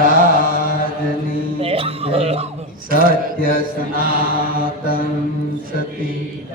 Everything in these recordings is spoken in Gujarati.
મહારાજની સત્ય સનાતન સતી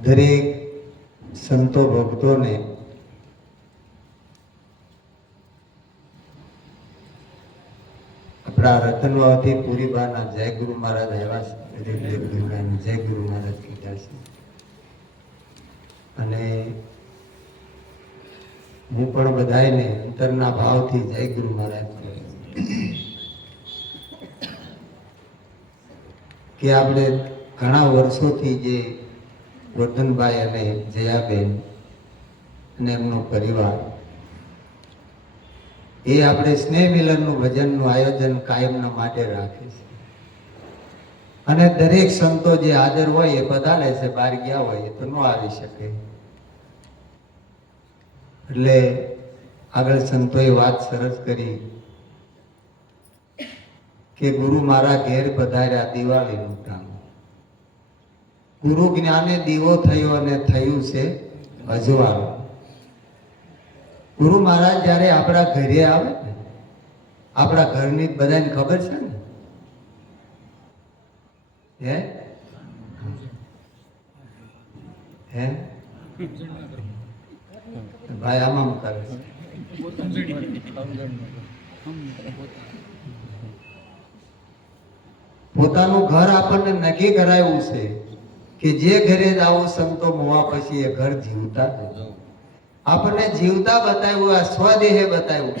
દરેક સંતો ભક્તોને આપણા રતનવાથી પૂરી બાના જય ગુરુ મહારાજ એવા જય ગુરુ મહારાજ કીધા છે અને હું પણ બધાને અંતરના ભાવથી જય ગુરુ મહારાજ કે આપણે ઘણા વર્ષોથી જે વર્ધનભાઈ અને જયાબેન અને એમનો પરિવાર, એ આપણે સ્નેહ મિલનનું ભજનનું આયોજન કાયમના માટે રાખે છે. અને દરેક સંતો જે હાજર હોય એ બધા લે છે, બહાર ગયા હોય એ તો ન આવી શકે. એટલે આગળ સંતોએ વાત સરસ કરી કે ગુરુ મારા ઘેર પધાર્યા દિવાળીનું કામ ગુરુ જ્ઞાને દીવો થયો અને થયું છે અજવાળું. ગુરુ મહારાજ જ્યારે આપણા ઘરે આવે ને, આપણા ઘરની બધાને ખબર છે ને? હે? હે? ભાઈ આમ કરે પોતાનું ઘર આપણને નક્કી કરાયું છે કે જે ઘરે જાઓ સંતો મોવા પછી એ ઘર જીવતા આપણને જીવતા બતાવ્યું, આ સ્વદેહે બતાવ્યું.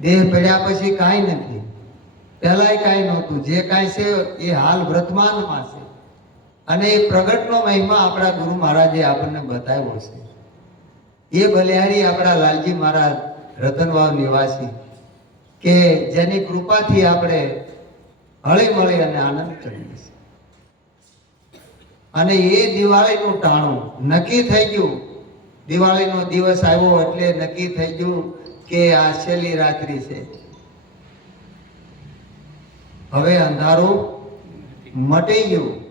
દેહ પડ્યા પછી કાંઈ નથી. પહેલાય કાંઈ નહોતું. જે કાંઈ છે એ હાલ વર્તમાનમાં છે. અને એ પ્રગટનો મહિમા આપણા ગુરુ મહારાજે આપણને બતાવ્યો છે. એ બલિહારી આપણા લાલજી મહારાજ રતનવાવ નિવાસી કે જેની કૃપાથી આપણે હળી મળી અને આનંદ કરીએ અને એ દિવાળીનું ટાણું નક્કી થઈ ગયું. દિવાળીનો દિવસ આવ્યો એટલે નક્કી થઈ ગયું કે આ છેલ્લી રાત્રિ છે. હવે અંધારું મટી ગયું.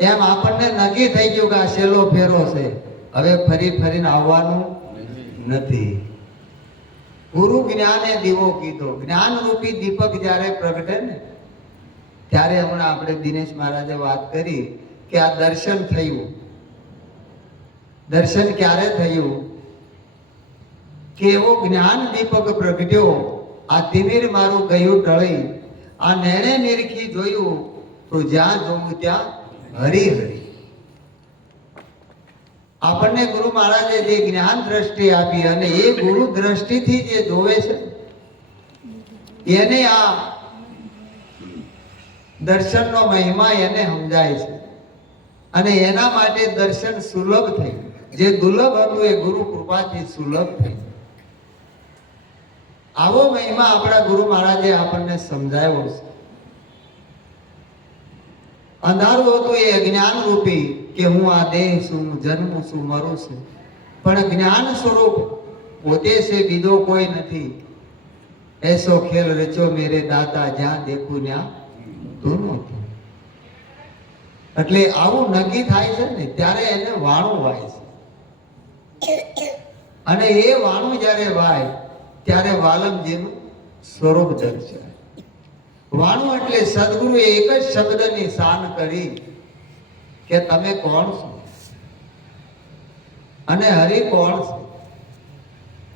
એમ આપણને નક્કી થઈ ગયું કે આ છેલ્લો ફેરો છે. હવે ફરી ફરીને આવવાનું નથી. ગુરુ જ્ઞાને દીવો કીધો. જ્ઞાન રૂપી દીપક જ્યારે પ્રગટે ને, ત્યારે હમણાં આપણે દિનેશ મહારાજે વાત કરી કે આ દર્શન થયું. દર્શન ક્યારે થયું? કે એવો જ્ઞાન દીપક પ્રગટ્યો. આ તિમિર મારું ગયું ટળી. આ નેણે નિરખી જોયું તો જ્યાં જોઉં ત્યાં હરી હરી. આપણને ગુરુ મહારાજે જે જ્ઞાન દ્રષ્ટિ આપી અને એ ગુરુ દ્રષ્ટિથી જે જોવે છે, એને આ દર્શનનો મહિમા એને સમજાય છે. અને એના માટે દર્શન સુલભ થઈ. જે દુર્લભ હતું એ ગુરુ કૃપાથી સુલભ થયું આવો મહિમા આપણા ગુરુ મહારાજે આપણને સમજાવ્યો છે. અંધારું હતું એ અજ્ઞાન રૂપી કે હું આ દેહ છું જન્મ છું, મરું છું. પણ જ્ઞાન સ્વરૂપ પોતે છે, બીજો કોઈ નથી. એસો ખેલ રચ્યો મેરે દાતા, જ્યાં દેખું ત્યાં ધૂનો. એટલે આવું નક્કી થાય છે ને, ત્યારે એને વાણું વાય છે. અને એ વાણું જ્યારે વાય ત્યારે વાલમજીનું સ્વરૂપ દર્શાય વાણું એટલે સદગુરુએ એક જ શબ્દની શાન કરી કે તમે કોણ છો? અને હરિ કોણ છે?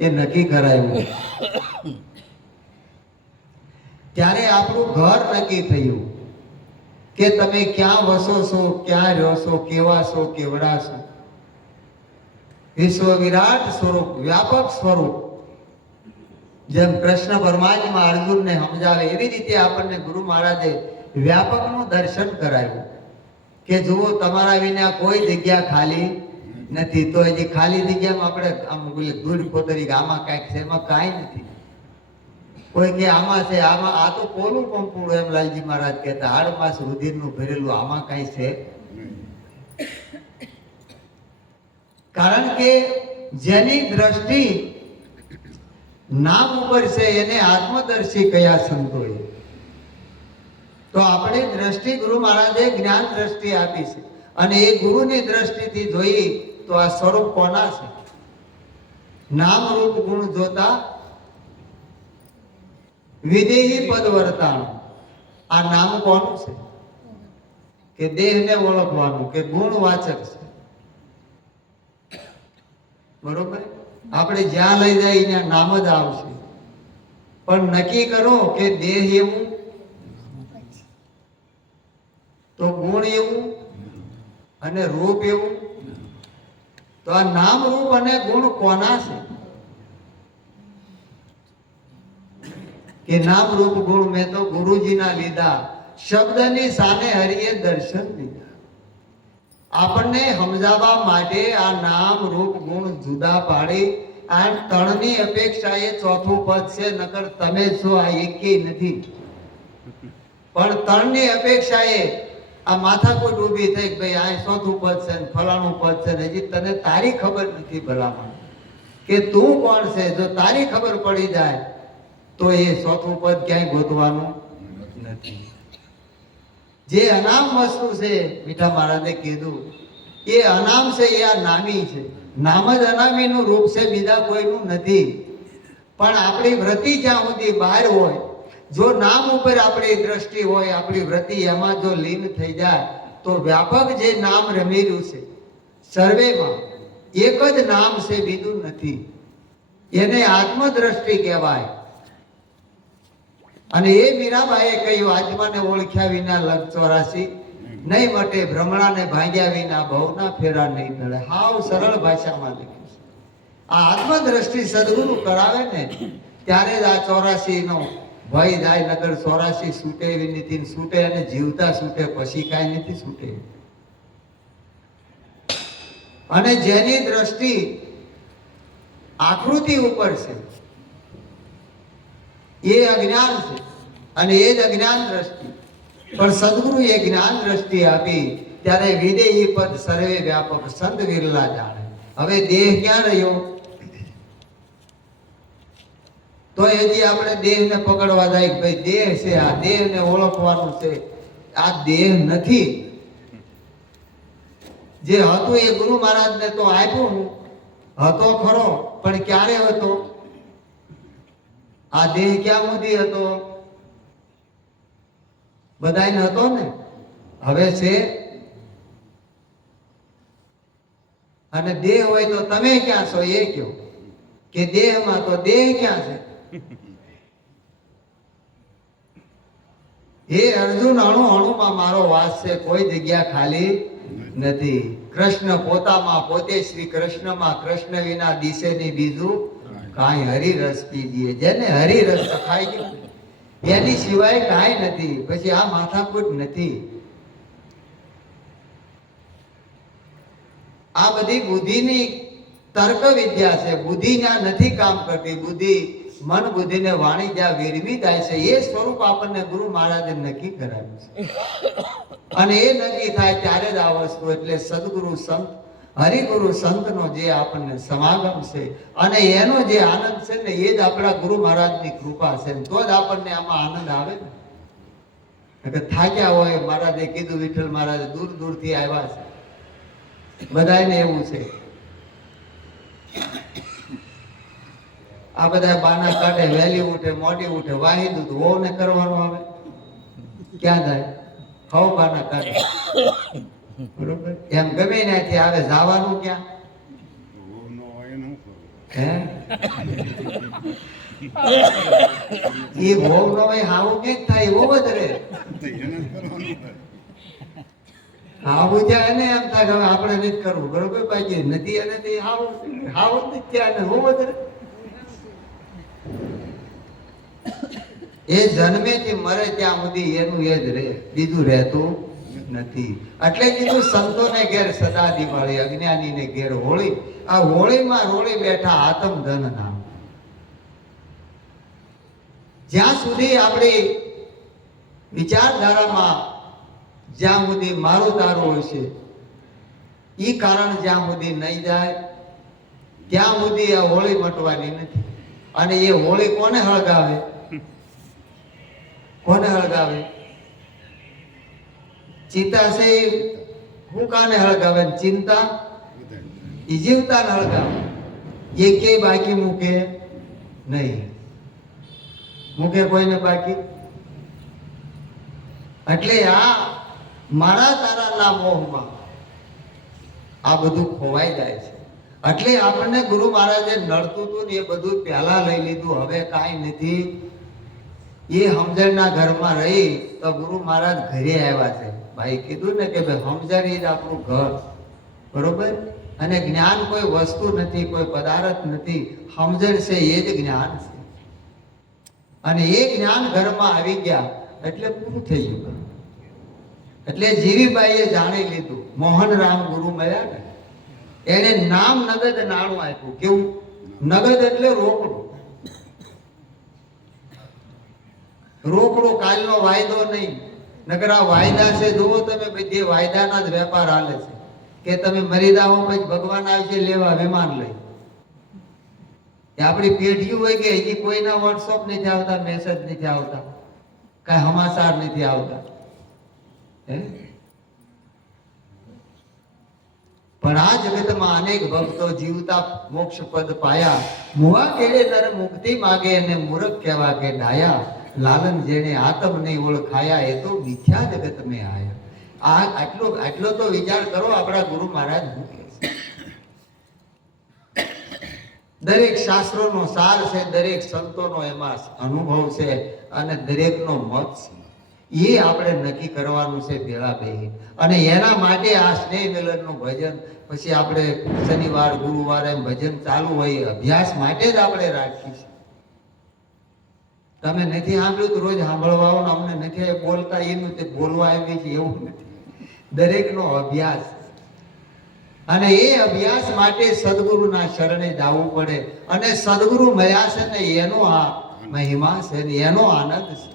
એ નક્કી કરાયું. ત્યારે આપણું ઘર નક્કી થયું કે તમે ક્યાં વસો છો, ક્યાં રહો છો, કેવા છો, કેવડા છો? વિશ્વ વિરાટ સ્વરૂપ, વ્યાપક સ્વરૂપ. જેમ કૃષ્ણ પરમાત્મા અર્જુનને સમજાવે એવી રીતે આપણને ગુરુ મહારાજે વ્યાપકનું દર્શન કરાવ્યું. કે જુઓ, તમારા વિના કોઈ જગ્યા ખાલી નથી. તો હજી ખાલી જગ્યામાં આપણે આમ બોલે ધૂળ કોતરી આમાં કાંઈક છે, એમાં કાંઈ નથી. કોઈ કે આમાં છે, આમાં, આ તો કોનું પંપુડું? એમ લાલજી મહારાજ કહેતા, હાડ માસ રુધિરનું ભરેલું આમાં કાંઈ છે કારણ કે જેની દ્રષ્ટિ નામ ઉપર છે એને આત્મદર્શી કયા સંતોએ? તો આપણે દ્રષ્ટિ ગુરુ મહારાજે જ્ઞાન દ્રષ્ટિ આપી છે. અને એ ગુરુની દ્રષ્ટિથી જોઈ તો આ સ્વરૂપ કોના છે? નામ રૂપ ગુણ જોતા વિદેહી પદ વર્તાણ. આ નામ કોનું છે? કે દેહને ઓળખવાનું, કે ગુણ વાચક છે? બરોબર? આપણે જ્યાં લઈ જાય ત્યાં નામ જ આવશે. પણ નક્કી કરો કે દેહ એવું? તો ગુણ એવું? અને રૂપ એવું? તો આ નામ રૂપ અને ગુણ કોના છે? કે નામ રૂપ ગુણ મેં તો ગુરુજીના લીધા. શબ્દની સામે હરિએ દર્શન દીધા. આપણને સમજાવવા માટે આ નામ રૂપ ગુણ જુદા પાડી. આ ત્રણની અપેક્ષાએ ચોથું પદ છે, નકર તમે છો આ એકેય નથી. પણ ત્રણની અપેક્ષાએ આ માથાકૂટ ઊભી થઈ ભાઈ આ ચોથું પદ છે ને ફલાણું પદ છે ને હજી તને તારી ખબર નથી ભલામણ. કે તું કોણ છે? જો તારી ખબર પડી જાય, તો એ ચોથું પદ ક્યાંય ગોતવાનું નથી. જે અનામ વસ્તુ છે, મીઠા મહારાજે કીધું, એ અનામ છે, એ આ નામી છે. નામ જ અનામીનું રૂપ છે, બીજા કોઈનું નથી. પણ આપણી વૃત્તિ જ્યાં સુધી બહાર હોય, જો નામ ઉપર આપણી દ્રષ્ટિ હોય, આપણી વૃત્તિ એમાં જો લીન થઈ જાય, તો વ્યાપક જે નામ રમી રહ્યું છે, સર્વેમાં એક જ નામ છે, બીજું નથી. એને આત્મદ્રષ્ટિ કહેવાય. અને એ મીરાબાઈએ કહ્યું, આત્માને ઓળખ્યા વિના લગ ચોરાસી નહીં મટે ભ્રમણાને ભાંગ્યા વિના ભવના ફેરા નહીં ટળે. હાવ સરળ ભાષામાં લખ્યું છે. આ આત્મદ્રષ્ટિ સદગુરુ કરાવે ને, ત્યારે જ આ ચોરાસી નો ભય જાય નગર ચોરાસી છૂટે સૂટે છૂટે અને જીવતા છૂટે પછી કાંઈ નથી છૂટે અને જેની દ્રષ્ટિ આકૃતિ ઉપર છે, એ અજ્ઞાન છે. અને એ જ અજ્ઞાન દ્રષ્ટિ પણ સદગુરુએ જ્ઞાન દ્રષ્ટિ આપી, ત્યારે વિદેહી પદ સર્વે વ્યાપક સંત વિરલા જાણે. હવે દેહ ક્યાં રહ્યો? તો હજી આપણે દેહને પકડવા જાય ભાઈ દેહ છે, આ દેહને ઓળખવાનું છે. આ દેહ નથી. જે હતું એ ગુરુ મહારાજને તો આપ્યું હું. હતો ખરો, પણ ક્યારે હતો? આ દેહ ક્યાં સુધી હતો? બધાને હતો ને? હવે છે. અને દેહ હોય તો તમે ક્યાં છો? એ કયો. કે દેહમાં તો દેહ ક્યાં છે? હે અર્જુન અણુ અણુમાં મારો વાસ છે. કોઈ જગ્યા ખાલી નથી. કૃષ્ણ પોતામાં પોતે શ્રી કૃષ્ણમાં કૃષ્ણ વિના દિશે ની બીજું કાંઈ હરિરસ પીજીએ જેને હરિરસ ખાઈ ગયો. એની સિવાય કાંઈ નથી. પછી આ માથાકૂટ નથી. આ બધી બુદ્ધિની તર્ક વિદ્યા છે. બુદ્ધિ જ્યાં નથી કામ કરતી, બુદ્ધિ મન બુદ્ધિને વાણી જ્યાં વેરવી થાય છે, એ સ્વરૂપ આપણને ગુરુ મહારાજે નક્કી કરાવ્યું છે. અને એ નક્કી થાય ત્યારે જ આ વસ્તુ એટલે સદગુરુ સંત હરિગુરુ સંતનો જે આપણને સમાગમ છે અને એનો જે આનંદ છે ને, એ જ આપણા ગુરુ મહારાજની કૃપા છે તો જ આપણને આમાં આનંદ આવે ને. થાક્યા હોય, મહારાજે કીધું, વિઠ્ઠલ મહારાજે દૂર દૂરથી આવ્યા છે. બધાને એવું છે. આ બધા બાના કાઢે વહેલી ઉઠે, મોડી ઉઠે, વાહી દૂધ વહુ ને કરવાનું આવે. ક્યાં જાય? હવ બાના કાઢે બરોબર? એમ ગમે ત્યાંથી આવે જવાનું ક્યાં? એ વહુ નો ભાઈ હાવું કે થાય? એવો જ હાવું ત્યાં એને એમ થાય કે હવે આપણે નથી કરવું. બરોબર બાકી નથી અને તે હાવું હાવું જ ત્યાં ને એ જન્મેથી મરે ત્યાં સુધી એનું એ જ રહે બીજું રહેતું નથી. એટલે કીધું, સંતોને ઘેર સદા દિવાળી, અજ્ઞાનીને ઘેર હોળી. આ હોળીમાં રોળી બેઠા આતમ ધન નામ. જ્યાં સુધી આપણી વિચારધારામાં જ્યાં સુધી મારું તારું હોય છે એ કારણ જ્યાં સુધી નહીં જાય, ત્યાં સુધી આ હોળી મટવાની નથી. અને એ હોળી કોને હળગાવે? કોને હળગાવે? ચિતા છે હું કાને હળગાવે ચિંતા? એ જીવતા હળગાવે. એ કે બાકી મૂકે નહીં. મૂકે કોઈને બાકી? એટલે આ મારા તારાના મોહમાં આ બધું ખોવાઈ જાય છે. એટલે આપણને ગુરુ મહારાજે નડતું હતું ને એ બધું પહેલા લઈ લીધું. હવે કાંઈ નથી. એ સમજણના ઘરમાં રહી તો ગુરુ મહારાજ ઘરે આવ્યા છે. ભાઈ કીધું ને કે ભાઈ સમજણ એ જ આપણું ઘર. બરોબર? અને જ્ઞાન કોઈ વસ્તુ નથી, કોઈ પદાર્થ નથી. સમજણ છે, એ જ જ્ઞાન છે. અને એ જ્ઞાન ઘરમાં આવી ગયા એટલે પૂરું થઈ ગયું. એટલે જીવીબાઈએ જાણી લીધું મોહન રામ ગુરુ મળ્યા ને. એને નામ નગદ નાણું આપ્યું. કેવું? નગદ એટલે રોકડું. રોકડો કાલનો વાયદો નહીં. નકરા વાયદા છે, જુઓ તમે બધી વાયદાના જ વેપાર હાલે છે. કે તમે મરી જાઓ પછી ભગવાન આવશે લેવા વિમાન લઈ. કે આપણી પેઢી હોય કે હજી કોઈના વોટ્સઅપ નથી આવતા મેસેજ નથી આવતા, કાંઈ સમાચાર નથી આવતા. પણ આ જગતમાં અનેક ભક્તો જીવતા મોક્ષ પદ પાયા. મુવા કેળે નર મુક્તિ માગે અને મૂરખ કહેવા કે ડાયા. લાલન જેને આતમ નહીં ઓળખાયા, એ તો મિથ્યા જગત મેં આયા. આ આટલો આટલો તો વિચાર કરો, આપણા ગુરુ મહારાજ છે. દરેક શાસ્ત્રોનો સાર છે, દરેક સંતોનો એમાં અનુભવ છે અને દરેકનો મત છે. એ આપણે નક્કી કરવાનું છે ભેળા ભેગી અને એના માટે આ સ્નેહ મિલનનું ભજન, પછી આપણે શનિવાર, ગુરુવારે ભજન ચાલુ હોય અભ્યાસ માટે જ આપણે રાખીએ તમે નથી સાંભળ્યું તો રોજ સાંભળવા આવો અમને નથી બોલતા એનું તે બોલવા આવી છે એવું નથી. દરેકનો અભ્યાસ. અને એ અભ્યાસ માટે સદગુરુના શરણે જવું પડે. અને સદગુરુ મળ્યા છે ને એનો આ મહિમા છે ને એનો આનંદ છે.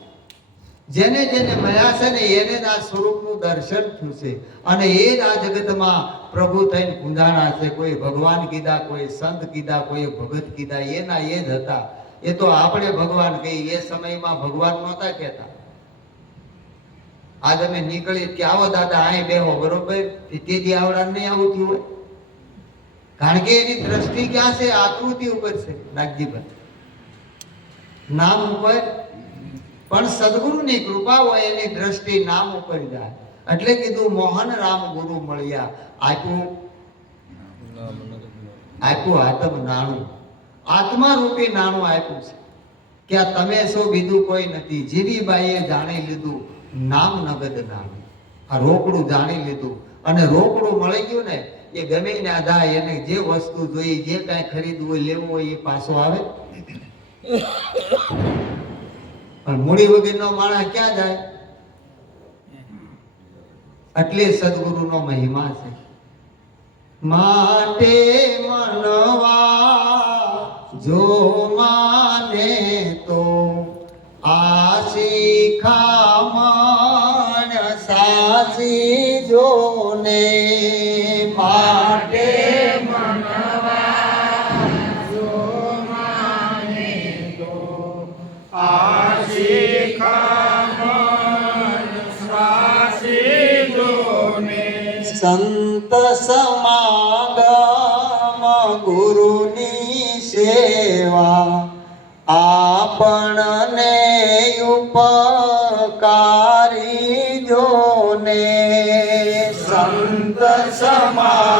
જેને જેને મળ્યા છે ને એને જ આ સ્વરૂપનું દર્શન થયું છે અને એ જ આ જગતમાં પ્રભુ થઈને કુંધાણા છે. કોઈ ભગવાન કીધા, કોઈ સંત કીધા, કોઈ ભગત કીધા, એના એ જ હતા. એ તો આપણે ભગવાન કહી એ સમયમાં ભગવાન નહોતા કહેતા. આજ અમે નીકળી કે આવો દાદા અહીં બેહો બરોબર? તેથી આવડા નહીં આવું થયું હોય? કારણ કે એની દ્રષ્ટિ ક્યાં છે? આકૃતિ ઉપર છે નાગજીભાઈ. નામ ઉપર પણ સદગુરુની કૃપા હોય એની દ્રષ્ટિ નામ ઉપર જાય. એટલે કીધું મોહન રામ ગુરુ મળ્યા. આપ્યું? આપ્યું આતમ નાણું. આત્મા રૂપી નાણું આપ્યું છે. કે આ તમે શું બીજું કોઈ નથી. જીવી જાણી લીધું નામ નગદ નાણું. આ રોકડું જાણી લીધું. અને રોકડું મળી ગયું ને, એ ગમે ને આધા એને જે વસ્તુ જોઈએ, જે કાંઈ ખરીદવું હોય, લેવું હોય, એ પાછો આવે. પણ મૂડી વગરનો માણસ ક્યાં જાય? એટલે સદગુરુનો મહિમા છે. માટે મનવા જો માને તો આ શિખામણ સાચી જોને માટે સંત સમાગમ ગુરુની સેવા આપણને ઉપકારી જોને સંત સમાગમ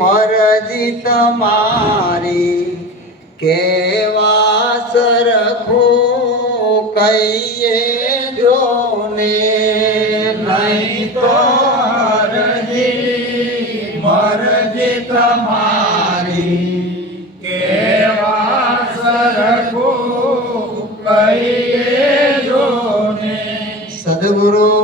મરજી તમારી કેવા સરખો કહીએ જોને. નહીં તો હરજી તમારી કેવા સરખો કહીએ જોને. સદગુરુ